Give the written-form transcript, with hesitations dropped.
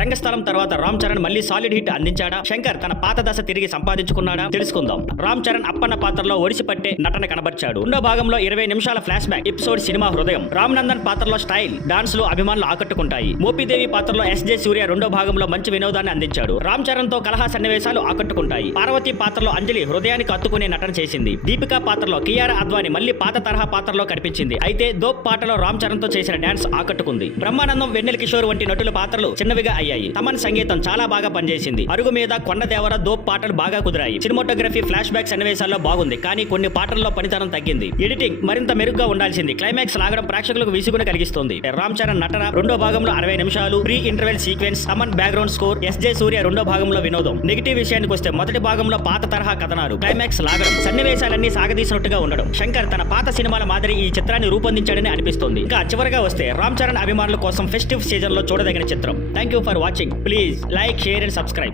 రంగస్థలం తర్వాత రామ్ చరణ్ మళ్ళీ solid hit అందించాడా? Shankar తన పాత దశ తిరిగి సంపాదించుకున్నాడా? తెలుసుకుందాం. రామ్ చరణ్ అప్పన్న పాత్రలో ఒడిసి పట్టే నటన కనబర్చాడు. రెండో భాగంలో 20 నిమిషాల ఫ్లాష్ బ్యాక్ ఎపిసోడ్ సినిమా హృదయం. రామ్ నందన్ పాత్రలో స్టైల్, డాన్స్ లు అభిమానులు ఆకట్టుకుంటాయి. మోపీదేవి పాత్రలో ఎస్జే సూర్య రెండో భాగంలో మంచి వినోదాన్ని అందించాడు. రామ్ చరణ్ తో కలహ సన్నివేశాలు ఆకట్టుకుంటాయి. పార్వతి పాత్రలో అంజలి హృదయానికి అత్తుకునే నటన చేసింది. దీపికా పాత్రలో కియారా అద్వాని మళ్ళీ పాత తరహా పాత్రలో కనిపించింది. అయితే దోప్ పాటలో రామ్ చరణ్ తో చేసిన డాన్స్ ఆకట్టుకుంది. బ్రహ్మానందం, వెన్నెల కిషోర్ వంటి నటుల పాత్రలు చిన్నవిగా అయ్యాయి. తమన్ సంగీతం చాలా బాగా పనిచేసింది. అరుగు మీద, కొండ దేవర, దోప్ పాటలు బాగా కుదిరాయి. సినిమాటోగ్రఫీ ఫ్లాష్ బ్యాక్ సన్నివేశాల్లో బాగుంది, కానీ కొన్ని పాటల్లో పనితనం తగ్గింది. ఎడిటింగ్ మరింత మెరుగ్గా ఉండాల్సింది. క్లైమాక్స్ లాగడం ప్రేక్షకులకు విసుగును కలిగిస్తుంది. రామ్ చరణ్ నటన రెండో భాగంలో 60 నిమిషాలు, pre interval sequence, Thaman background score, SJ సూర్య రెండో భాగంలో వినోదం. నెగిటివ్ విషయానికి వస్తే మొదటి భాగంలో పాత తరహా కథనాలు, క్లైమాక్స్ లాగడం, సన్నివేశాలన్నీ సాగదీసినట్టుగా ఉండడం. శంకర్ తన పాత సినిమాల మాదిరి ఈ చిత్రాన్ని రూపొందించాడని అనిపిస్తుంది. ఇంకా చివరగా వస్తే రామ్ చరణ్ అభిమానుల కోసం ఫెస్టివ్ సీజన్ లో చూడదగిన చిత్రం. Thank you for watching. Please like, share and subscribe.